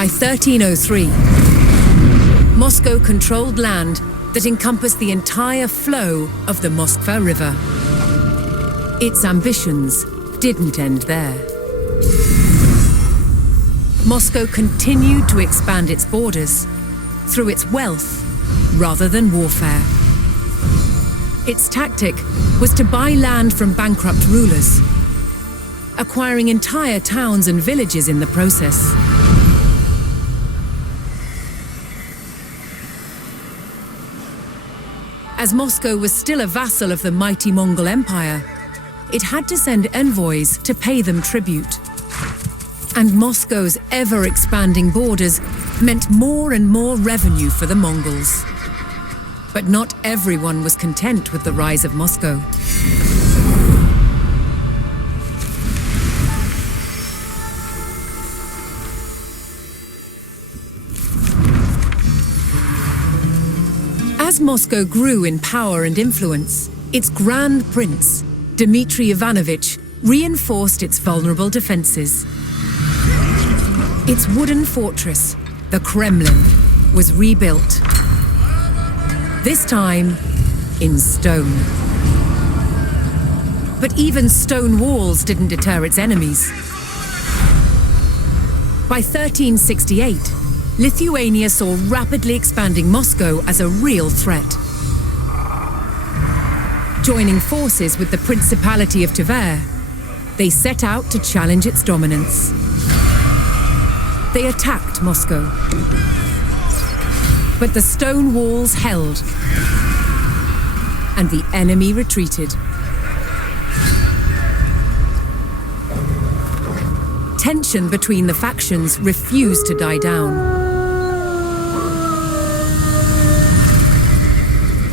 By 1303, Moscow controlled land that encompassed the entire flow of the Moskva River. Its ambitions didn't end there. Moscow continued to expand its borders through its wealth rather than warfare. Its tactic was to buy land from bankrupt rulers, acquiring entire towns and villages in the process. As Moscow was still a vassal of the mighty Mongol Empire, it had to send envoys to pay them tribute. And Moscow's ever-expanding borders meant more and more revenue for the Mongols. But not everyone was content with the rise of Moscow. As Moscow grew in power and influence, its Grand Prince, Dmitry Ivanovich, reinforced its vulnerable defenses. Its wooden fortress, the Kremlin, was rebuilt. This time, in stone. But even stone walls didn't deter its enemies. By 1368, Lithuania saw rapidly expanding Moscow as a real threat. Joining forces with the Principality of Tver, they set out to challenge its dominance. They attacked Moscow. But the stone walls held, and the enemy retreated. Tension between the factions refused to die down.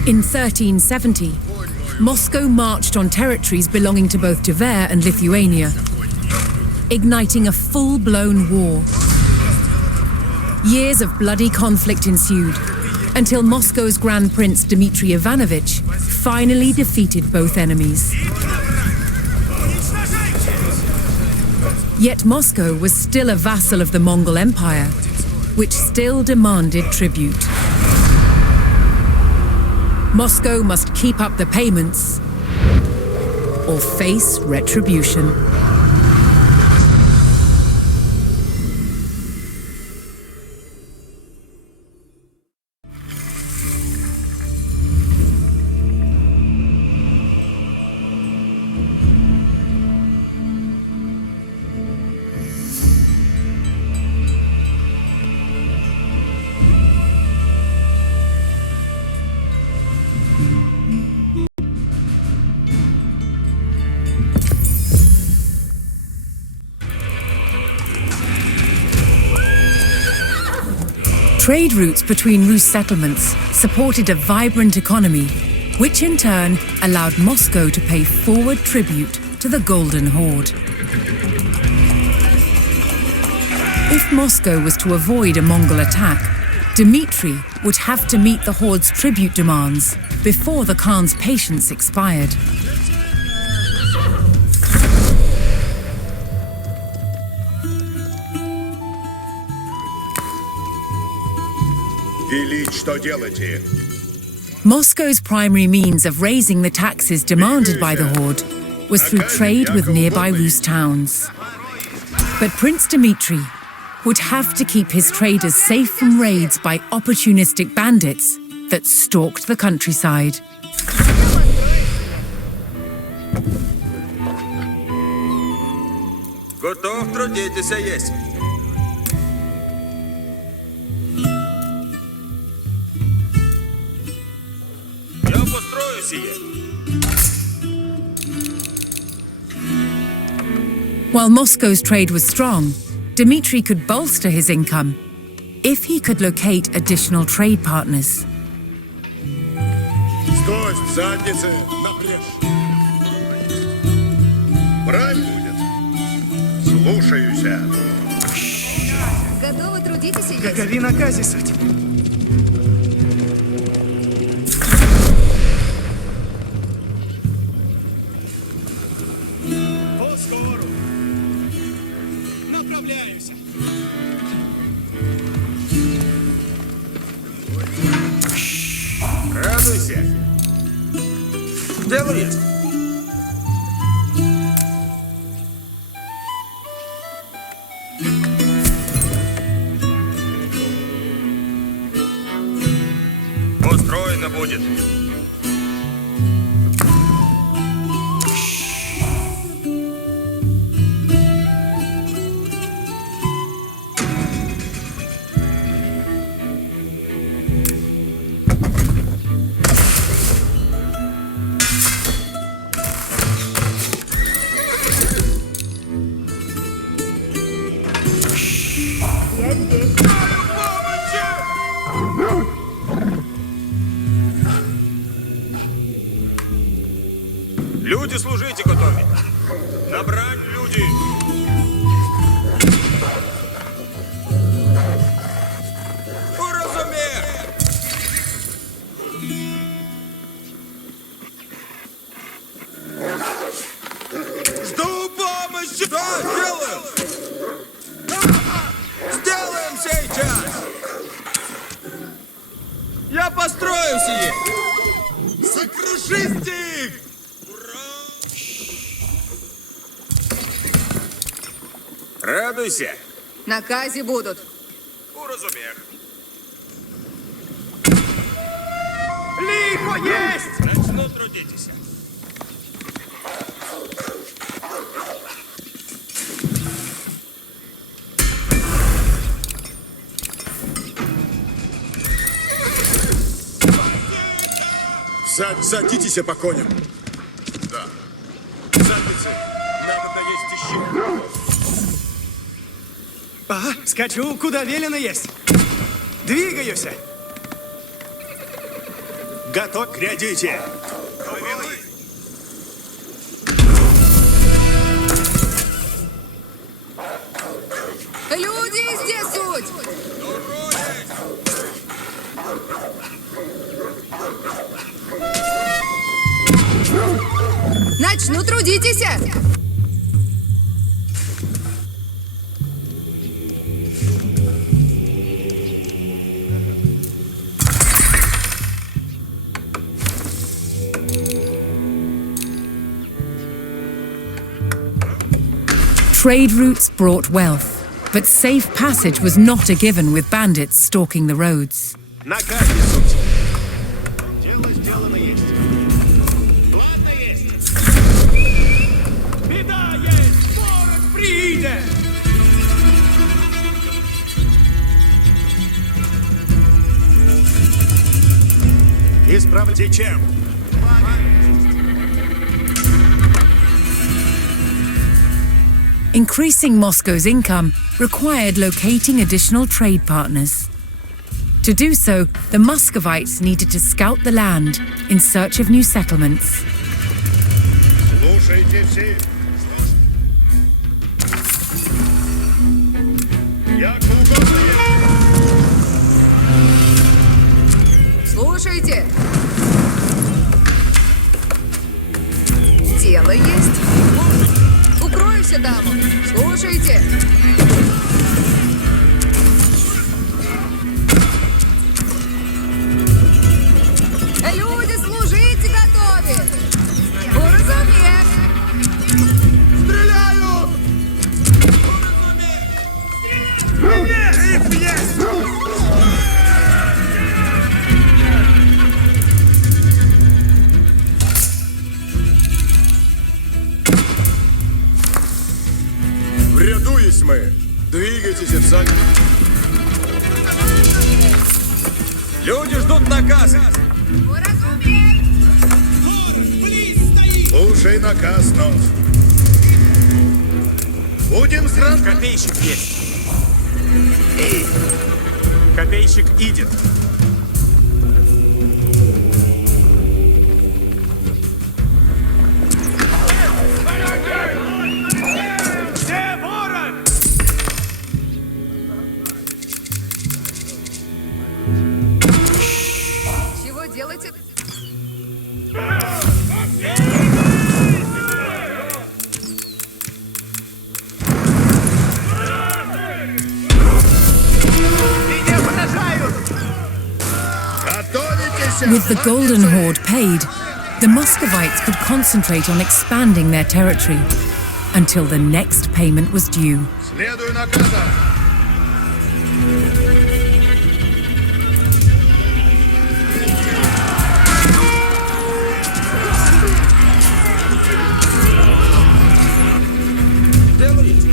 In 1370, Moscow marched on territories belonging to both Tver and Lithuania, igniting a full-blown war. Years of bloody conflict ensued, until Moscow's Grand Prince Dmitry Ivanovich finally defeated both enemies. Yet Moscow was still a vassal of the Mongol Empire, which still demanded tribute. Moscow must keep up the payments or face retribution. Trade routes between Rus settlements supported a vibrant economy, which in turn allowed Moscow to pay forward tribute to the Golden Horde. If Moscow was to avoid a Mongol attack, Dmitry would have to meet the Horde's tribute demands before the Khan's patience expired. Moscow's primary means of raising the taxes demanded by the Horde was through trade with nearby Rus towns. But Prince Dmitry would have to keep his traders safe from raids by opportunistic bandits that stalked the countryside. Готов трудитися есть. Я построю сие. While Moscow's trade was strong, Dmitry could bolster his income if he could locate additional trade partners. Сквозь задницы напрячь. Брать будет. Слушаюся. Готовы трудитесь и Каковина казисать. Поскору. Направляюся. Радуйся. Дело есть. Устроено будет. Люди, служите готові. На брань, люди. Уразумех. Жду помощи. Да, сделаем. Сделаем сейчас. Я построю сие. Сокрушите их. Радуйся. На казе будут. Уразумех. Лихо есть! Начну трудитесь. Садитесь по коням. Да. Задницы. Надо доесть еще. Ага, скачу, куда велено есть. Двигаюсь. Готов, глядите. Люди здесь суть! Начну трудитесь! Trade routes brought wealth, but safe passage was not a given with bandits stalking the roads. На каждой суть. Дело сделано есть. Ладно есть. Беда есть. Ворог придет. Исправьте чем? Increasing Moscow's income required locating additional trade partners. To do so, the Muscovites needed to scout the land in search of new settlements. Слушайте все. Я Слушайте! Дело есть. Укройся, даму. Слушайте. Люди, служите готовы. Уразумех. Стреляю! Уразумех! Есть! Врядуюсь мы. Двигайтесь, всадники. Люди ждут наказа. Уразумех. Слушай наказ, нос. Будем сразу. Копейщик есть. Копейщик идет. Где ворон? Чего делаете? Меня поражают! Радуйся! With the Golden Horde paid, the Muscovites could concentrate on expanding their territory until the next payment was due. Следуй наказам! Делаете?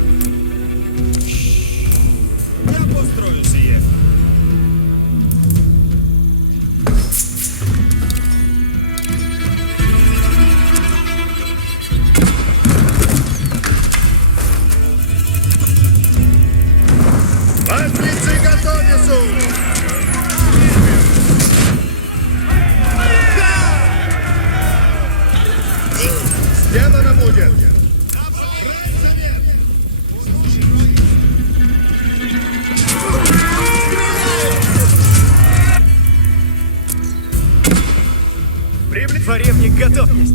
Я построю сие. Латвийцы готовятся! Сделано будет! Дворевник готовность.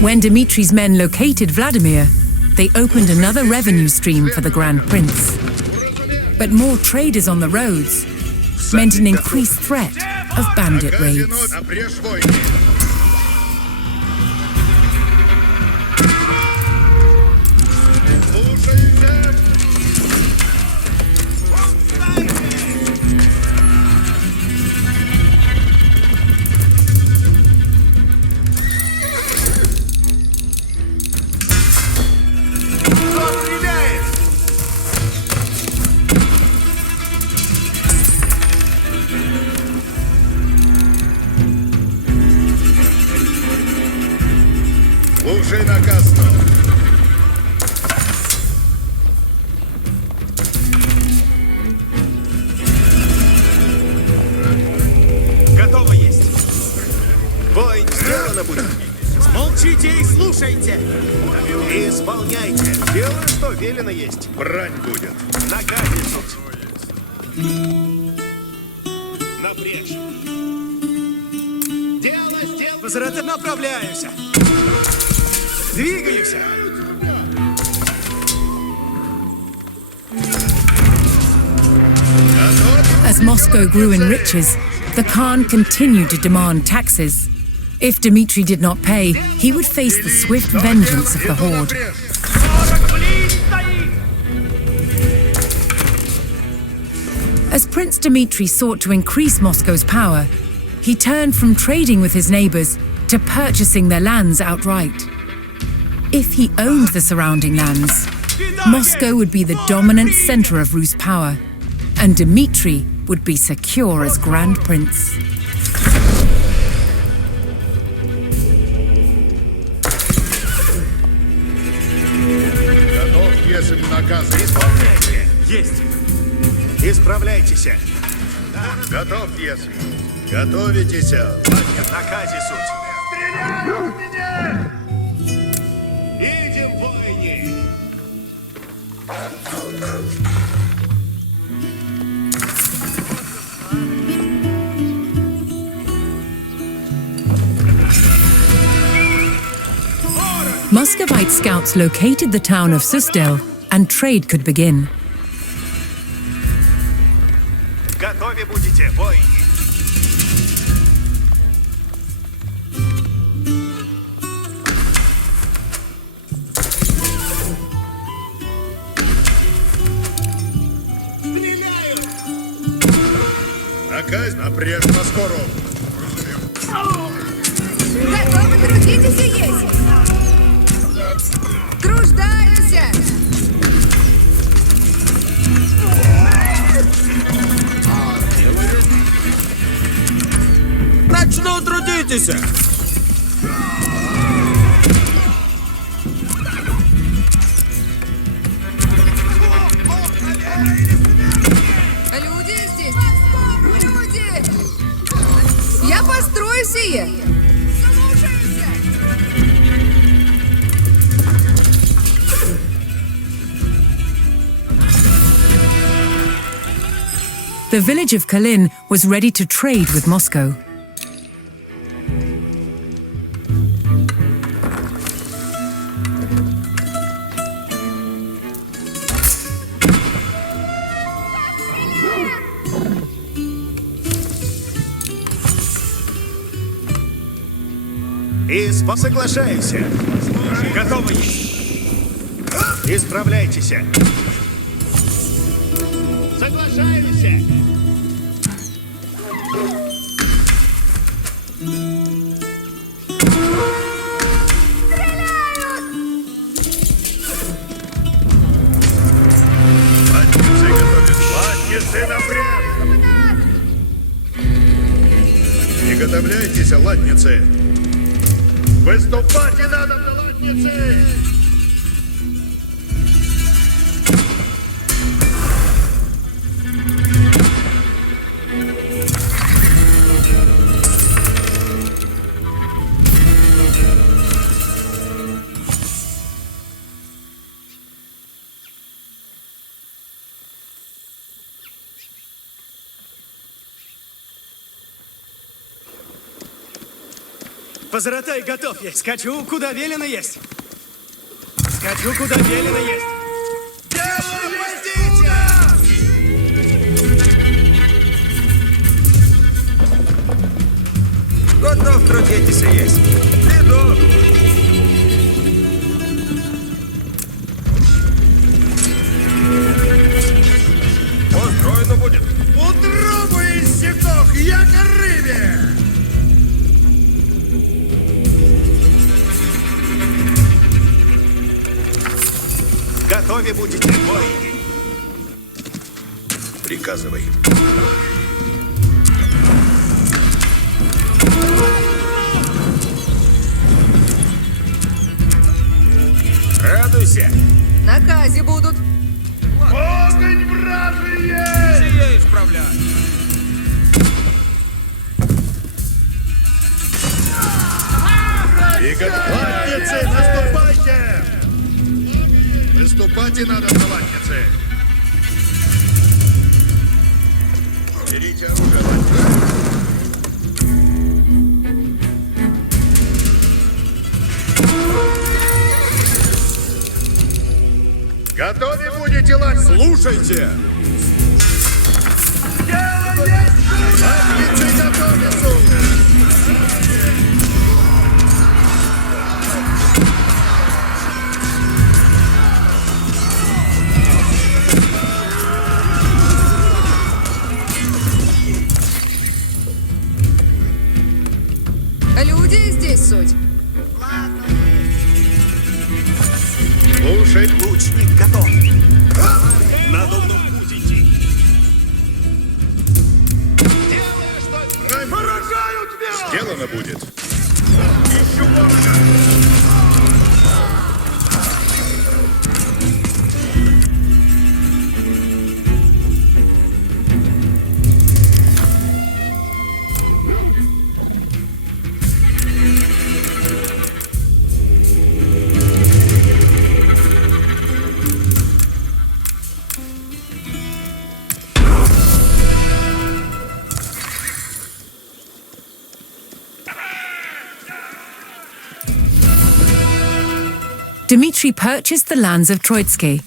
When Dmitri's men located Vladimir, they opened another revenue stream for the Grand Prince. But more traders on the roads meant an increased threat of bandit raids. Обрежь войны! Слушайте! Слушай наказ, но. Готово есть. Бой сделано будет. Молчите и слушайте. И исполняйте. Делаю, что велено есть. Брань будет. Нога несут. Напрячь. Дело сделано. Возврата направляемся. Двигаемся. As Moscow grew in riches, the Khan continued to demand taxes. If Dmitri did not pay, he would face the swift vengeance of the Horde. As Prince Dmitri sought to increase Moscow's power, he turned from trading with his neighbors to purchasing their lands outright. If he owned the surrounding lands, Moscow would be the dominant center of Rus' power, and Dmitri would be secure as Grand Prince. Готов, если наказы. Исполняйте. Есть. Исправляйтесь. Готов, если. Готовитесь. В наказе суть. Стреляют в меня! Идем в войне. Muscovite scouts located the town of Susdel, and trade could begin. Готове будете, воины. Наказ обрежь на скору. Готовы трудитесь и есть. Труждаюсь. Начну трудитися. Люди здесь. Люди. Я построю сие. Слушайся. The village of Kalin was ready to trade with Moscow. Соглашаюсь. Готовы. Исправляйтесь. Соглашаюсь. Латницы готовят. Латницы напряг! Приготовляйтесь, латницы! Выступать и надо на латницы! Позоротай готов есть. Скачу, куда велено есть. Скачу, куда велено есть. Готов трудитесь есть. Иду. Построено будет. Утробу из сеток, яко рыбе! Готове будете, воины. Приказывай. Радуйся. Наказе будут. Огонь вражие! Сие исправляй. Латницы, наступайте! Выступать и надо на латницы! Берите оружие, латницы! Готовы будете, латницы? Слушайте. Латницы готовятся! Люди здесь суть. Слушай, Лучник готов. Надо путь идти. поражают меня! Сделано будет. Dmitry purchased the lands of Troitsky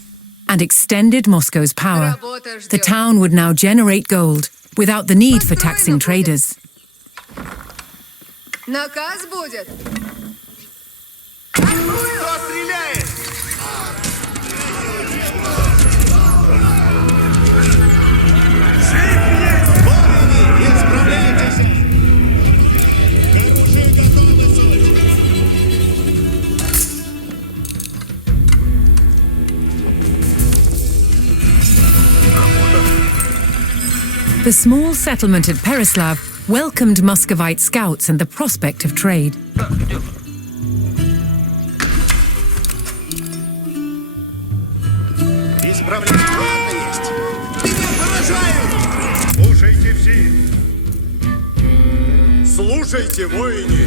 and extended Moscow's power. Работа The ждет. town would now generate gold without the need for taxing traders. Наказ будет. Кто стреляет? The small settlement at Pereslav welcomed Muscovite scouts and the prospect of trade. Исправлять ладно есть. Меня поражают! Слушайте все! Слушайте, воины.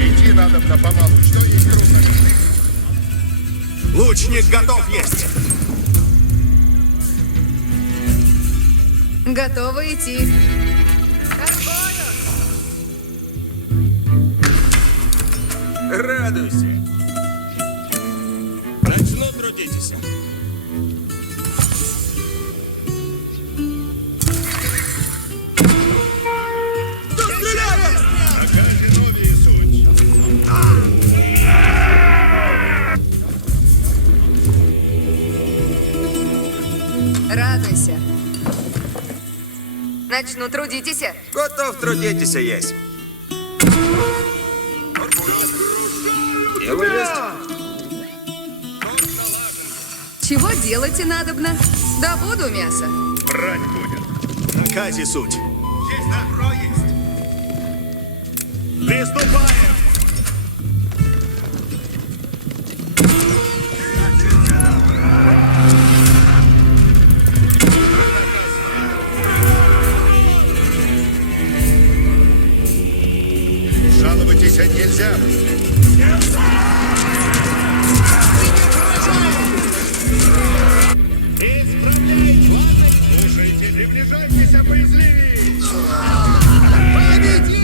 Идти надо на помалу, что есть трудно. Лучник готов есть. Готовы идти. Радуйся. Начну трудитесь. Кто стреляет? Начну трудитесь. Готов трудитесь есть. Дело есть. Чего делать и надобно? Добуду мясо. Брать будет. На казе суть. Есть добро есть. Приступаем! Жаловаться нельзя. Слушайте, приближайтесь, боязливей. Победите!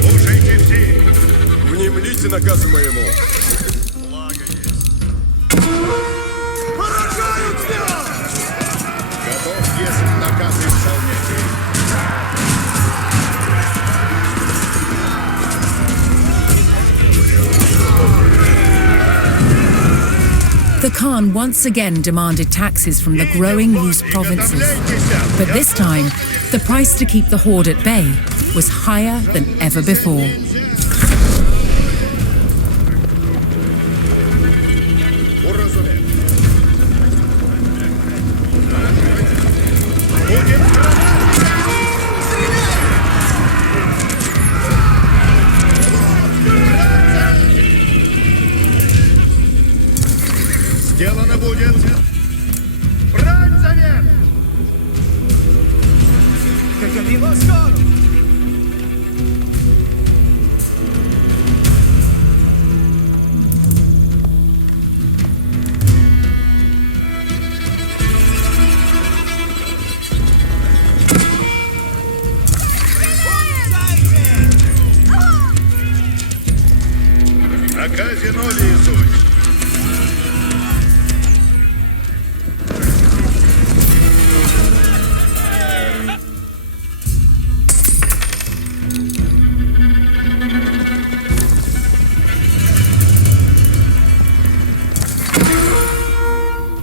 Слушайте все. Внемлите наказу моему. Благо есть. Поражают тебя! Готов, если наказы исполняйте. The Khan once again demanded taxes from the growing Rus provinces. But this time, the price to keep the horde at bay was higher than ever before. Уразумеем. Будем сделано будет. Брать завет! Каковило скоро! На казино ли суть?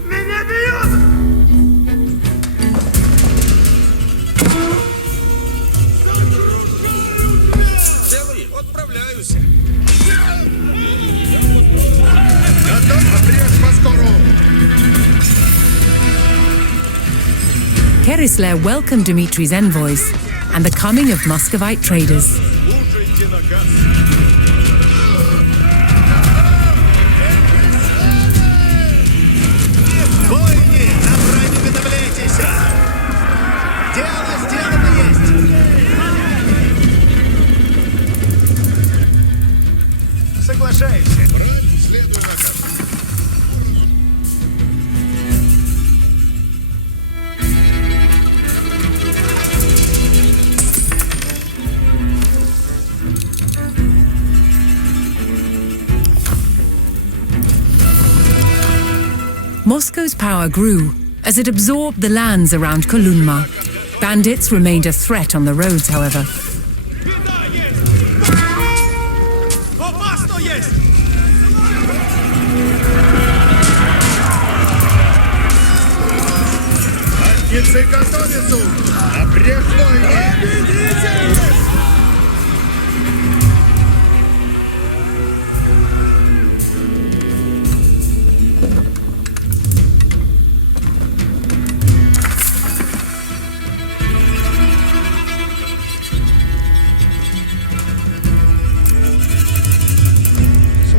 Меня бьют! Делай, отправляюсь. Готов обрез поскору! Kerisler welcomed Dimitri's envoys and the coming of Muscovite traders. Слушайте наказ. Бойни, на броне готовляйтесь! Дело сделано есть! Соглашаюсь. Брать следуй наказ. Moscow's power grew as it absorbed the lands around Kolunma. Bandits remained a threat on the roads, however. Беда есть! Опасно есть! Птицы готовятся! Обрез войны!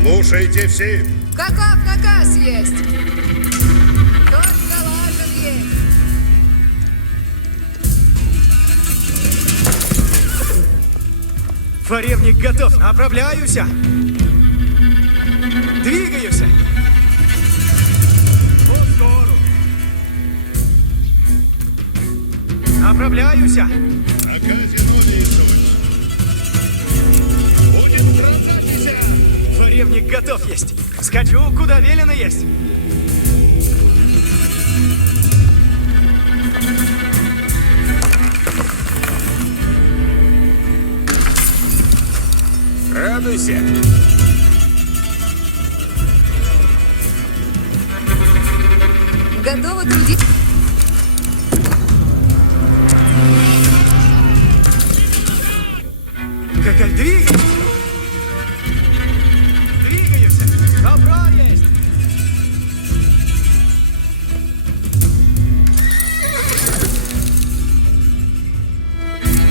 Слушайте все! Каков наказ есть? Тот налажен есть. Форевник готов. Направляюсь. Двигаюсь. Поскору. Направляюсь. На казино ли суть? Будет бросайтесь! Форевник готов есть. Скачу, куда велено есть. Радуйся. Готовы трудиться? Как двигаюсь? Двигаюсь! Добро есть!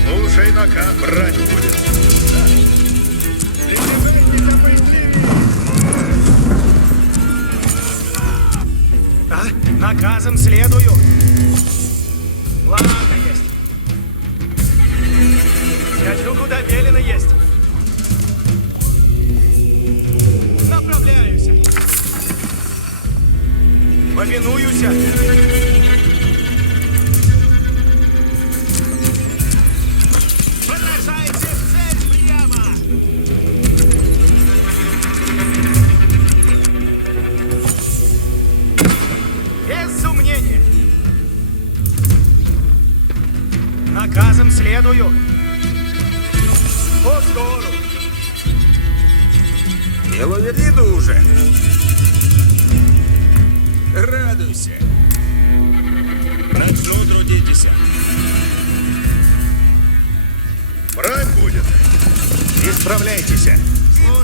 Слушай, наказ, брать будет. Прижимайтесь, опрятливее. Наказом следую. Ладно, есть. Скачу, куда велено есть. Направляюсь. Повинуюсь. Бросайте в цель прямо. Без сомнения. Наказом следую. По скору. Дело виду уже. Радуйся. Начну трудитесь. Брать будет. Исправляйтесь.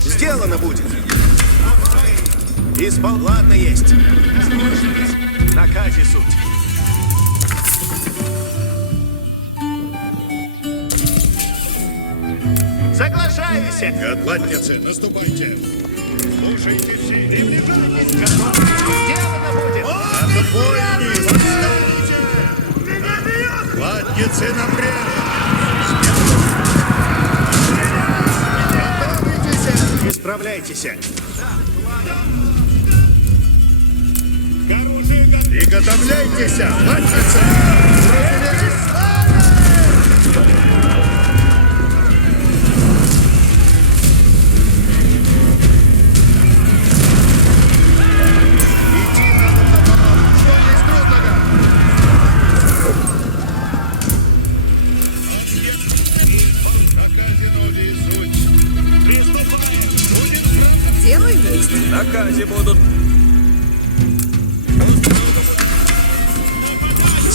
Сделано будет. Ладно есть. Наказе суть. Соглашаюсь. Готлатницы, наступайте. Слушайте все. Приближайтесь. Сделано будет. Отбойни, восстаньте. Латницы напрямик. Исправляйтесь. Приготовляйтесь, латницы. Идти надо на помалу. Что здесь трудного? Наказе ноги и суть. Приступаем. Будем Дело есть. Наказе будут.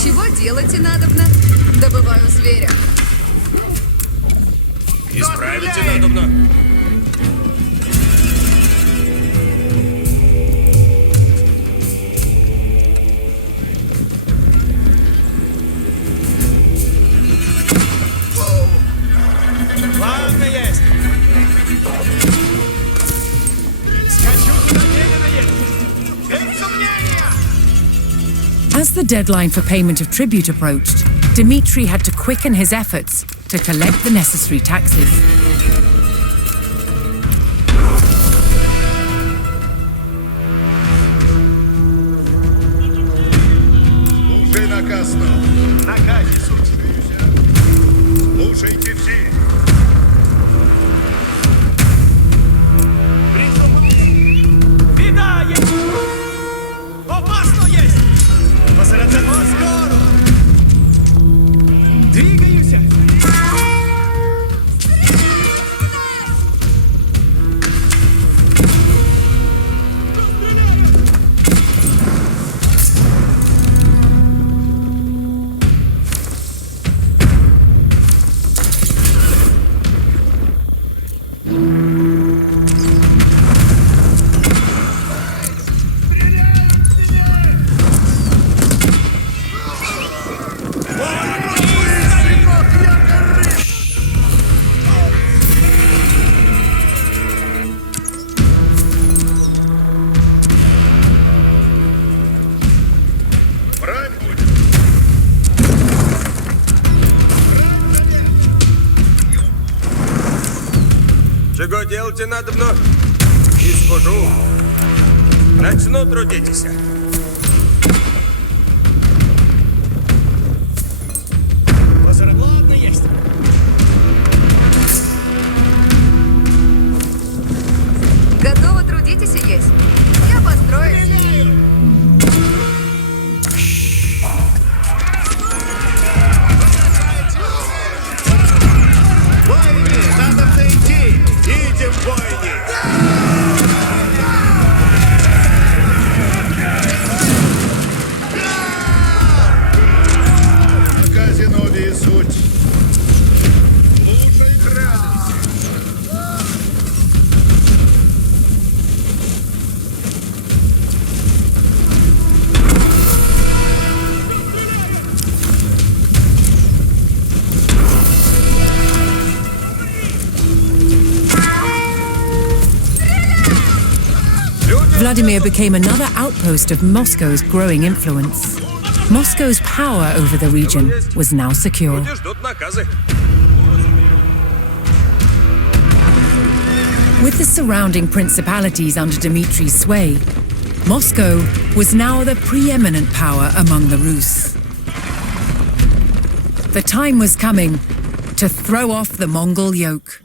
Чего делать и надобно? Добываю зверя. Исправите надобно. Ладно есть. Скачу, куда велено есть. Без сомнения. As the deadline for payment of tribute approached, Dmitri had to quicken his efforts to collect the necessary taxes. Слушай наказ. Наказе суть. Слушайте все. Беда есть. Опасно есть. Посередине скоро. Двигаюсь. Брать будет. Чего делать надобно? И схожу. Начну трудитесь. Ладно есть. Готовы трудитесь и есть. Я построюсь. Бойни, надо идти. Идем в бойни. Vladimir became another outpost of Moscow's growing influence. Moscow's power over the region was now secure. Люди ждут наказы. With the surrounding principalities under Dmitri's sway, Moscow was now the preeminent power among the Rus. The time was coming to throw off the Mongol yoke.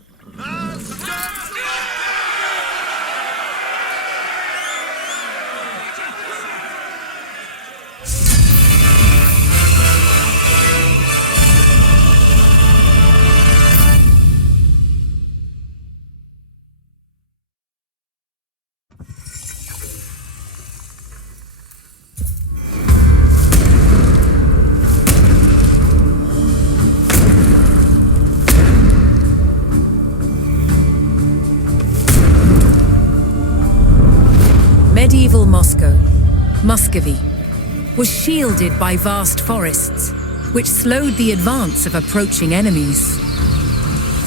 Medieval Moscow, Muscovy, was shielded by vast forests, which slowed the advance of approaching enemies.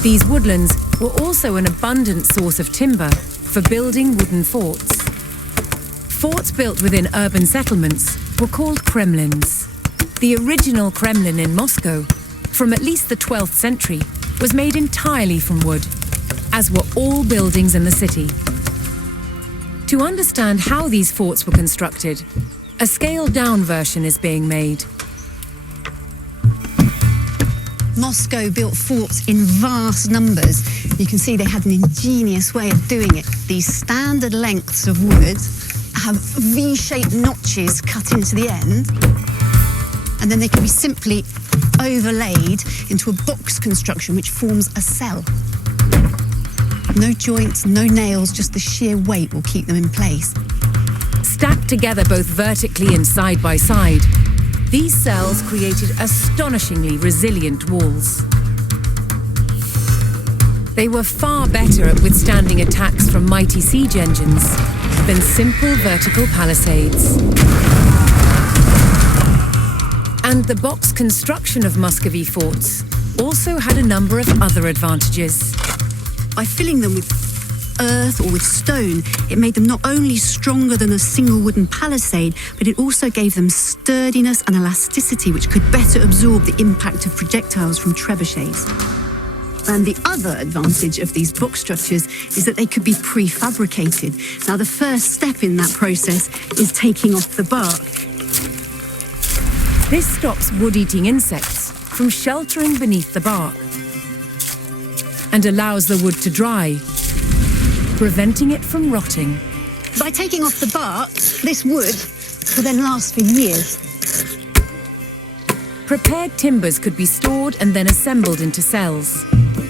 These woodlands were also an abundant source of timber for building wooden forts. Forts built within urban settlements were called Kremlins. The original Kremlin in Moscow, from at least the 12th century, was made entirely from wood, as were all buildings in the city. To understand how these forts were constructed, a scaled-down version is being made. Moscow built forts in vast numbers. You can see they had an ingenious way of doing it. These standard lengths of wood have V-shaped notches cut into the end, and then they can be simply overlaid into a box construction which forms a cell. No joints, no nails, just the sheer weight will keep them in place. Stacked together both vertically and side by side, these cells created astonishingly resilient walls. They were far better at withstanding attacks from mighty siege engines than simple vertical palisades. And the box construction of Muscovy forts also had a number of other advantages. By filling them with earth or with stone, it made them not only stronger than a single wooden palisade, but it also gave them sturdiness and elasticity which could better absorb the impact of projectiles from trebuchets. And the other advantage of these box structures is that they could be prefabricated. Now, the first step in that process is taking off the bark. This stops wood-eating insects from sheltering beneath the bark and allows the wood to dry, preventing it from rotting. By taking off the bark, this wood will then last for years. Prepared timbers could be stored and then assembled into cells,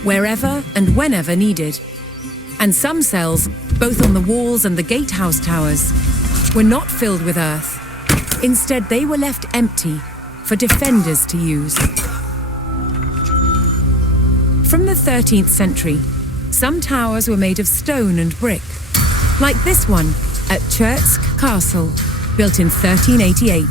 wherever and whenever needed. And some cells, both on the walls and the gatehouse towers, were not filled with earth. Instead, they were left empty for defenders to use. From the 13th century, some towers were made of stone and brick, like this one at Chertsk Castle, built in 1388.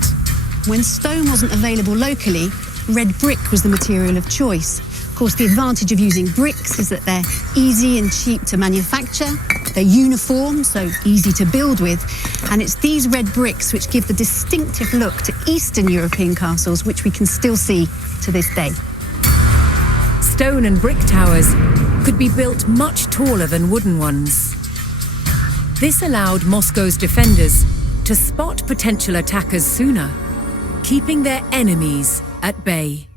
When stone wasn't available locally, red brick was the material of choice. Of course, the advantage of using bricks is that they're easy and cheap to manufacture, they're uniform, so easy to build with, and it's these red bricks which give the distinctive look to Eastern European castles, which we can still see to this day. Stone and brick towers could be built much taller than wooden ones. This allowed Moscow's defenders to spot potential attackers sooner, keeping their enemies at bay.